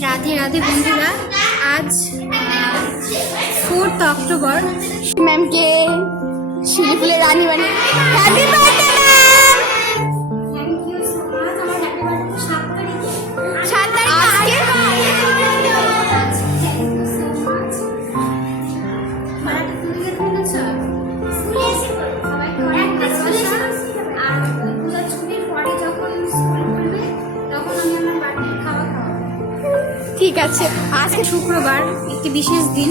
রাধে রাধে বন্ধুরা আজ fourth October ম্যামকে শিলিপুলের রানী বানি হ্যাপি বার্থডে আছে আজকে শুক্রবার, একটি বিশেষ দিন।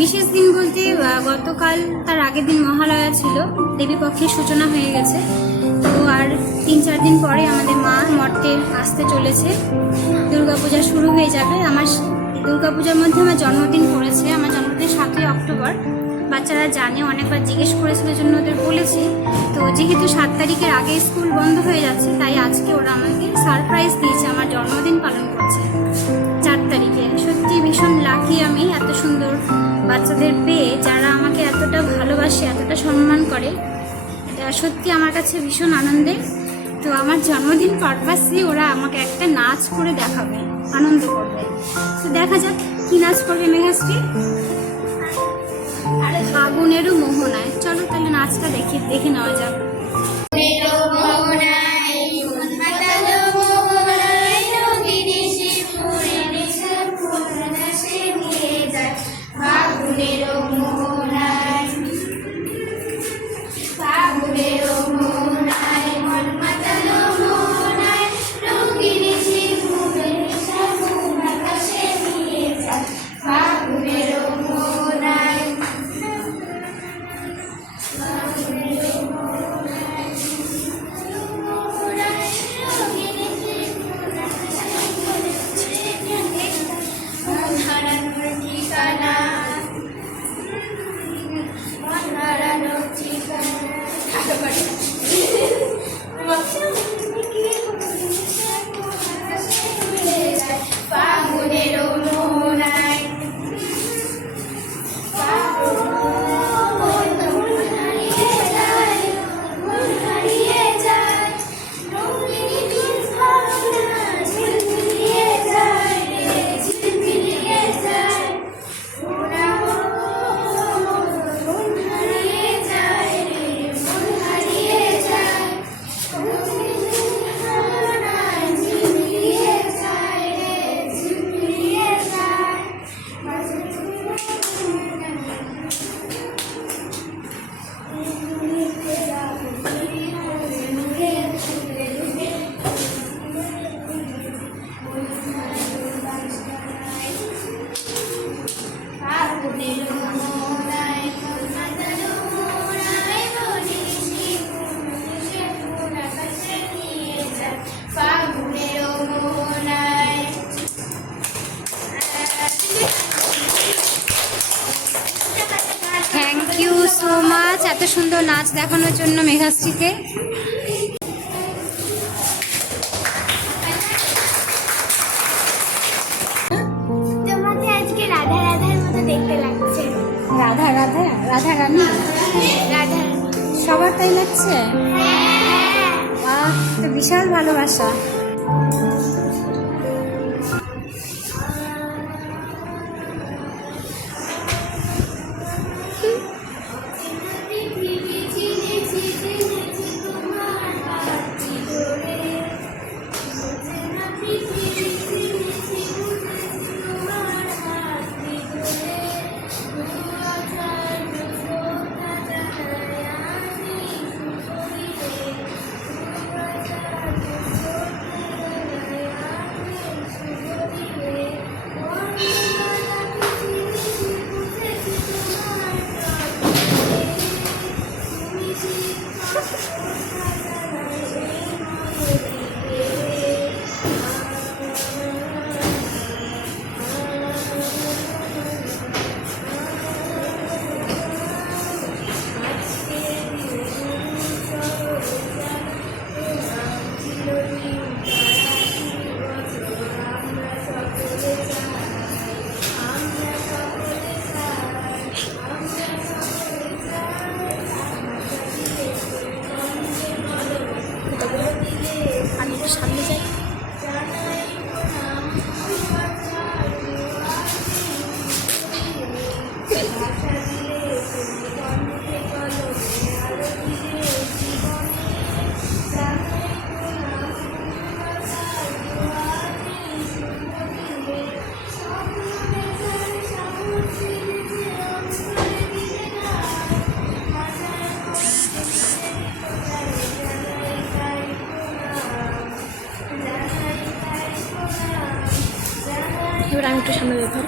বিশেষ দিন বলতে গতকাল তার আগের দিন মহালয়া ছিল দেবী পক্ষের সূচনা হয়ে গেছে। তো আর তিন চার দিন পরে আমাদের মা মর্তে আসতে চলেছে। দুর্গাপূজা শুরু হয়ে যাবে। আমার দুর্গাপূজার মধ্যে আমার জন্মদিন পড়েছে। আমার জন্মদিন সাতই অক্টোবর। বাচ্চারা জানে, অনেকবার জিজ্ঞেস করেছিল জন্য ওদের বলেছি। তো যেহেতু সাত তারিখের আগে স্কুল বন্ধ হয়ে যাচ্ছে, তাই আজকে ওরা আমাকে সারপ্রাইজ দিয়েছে, আমার জন্মদিন পালন করছে। ভীষণ লাকি আমি এত সুন্দর বাচ্চাদের পেয়ে, যারা আমাকে এতটা ভালোবাসে, এতটা সম্মান করে। এটা সত্যি আমার কাছে ভীষণ আনন্দের তো আমার জন্মদিন পারপাসে ওরা আমাকে একটা নাচ করে দেখাবে, আনন্দ করবে। তো দেখা যাক কী নাচ করবে মেঘাশ্রী আগুনেরও মোহনায়। চলো তাহলে নাচটা দেখি, দেখে নেওয়া যাক। সো মাচ এত সুন্দর নাচ দেখানোর জন্য মেঘাশ্রীকে তোমাকে আজকে রাধা রাধার দেখতে লাগছে। রাধা রাধা রাধা রানী? রাধা। সবার তাই লাগছে? বাহ তো বিশাল ভালোবাসা। ハハハハ! এবার আমি একটু সামনে দেখো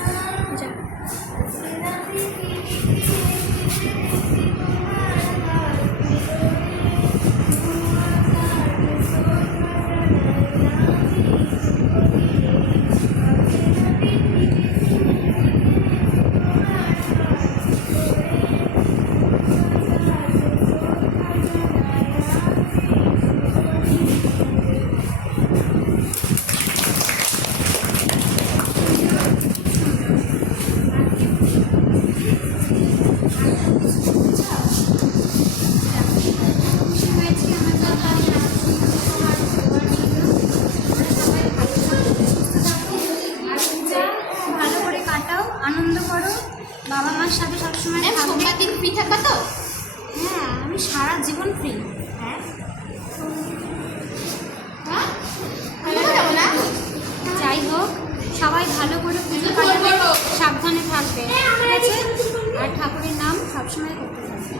বাবা মার সাথে সবসময় সোমবার দিন ফ্রি থাকবা তো? হ্যাঁ আমি সারা জীবন ফ্রি হ্যাঁ। যাই হোক সবাই ভালো করে পুজো পাঠাবে সাবধানে থাকবে। হ্যাঁ, ঠিক আছে? আর ঠাকুরের নাম সবসময় করতে থাকবে।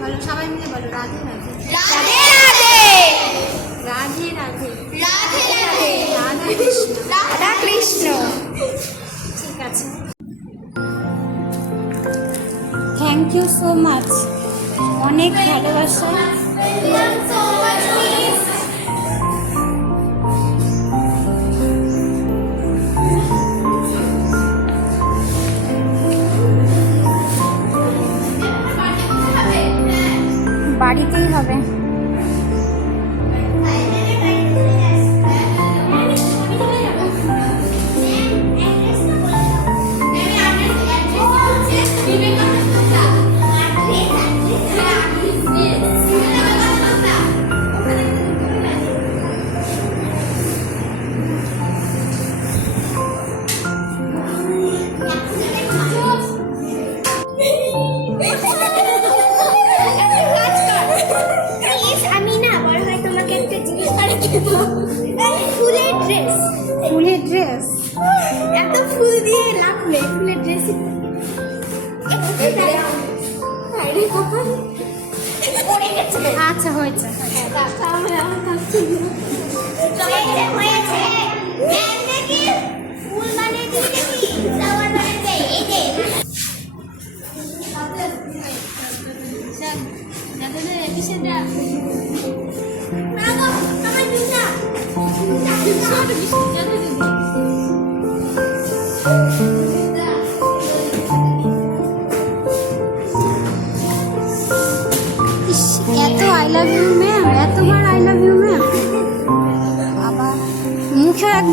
বলো সবাই মিলে বলো রাধে। রাধে রাধে! রাধে রাধে। রাধে রাধে। রাধা কৃষ্ণ। রাধা কৃষ্ণ। ঠিক আছে। থ্যাংক ইউ সো মাচ অনেক ভালোবাসা। বাড়িতেই হবে। ফুলের ড্রেস ফুলের ড্রেস এত ফুল দিয়ে লাভ নেই ফুলের ড্রেস আচ্ছা হয়েছে।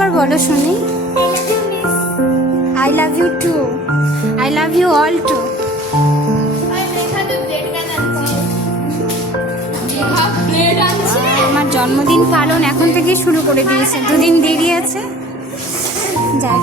একবার বলো শুনি। I love you too I love you all too আমার জন্মদিন পালন এখন থেকে শুরু করে দিয়েছে। দুদিন দেরি আছে। যাই।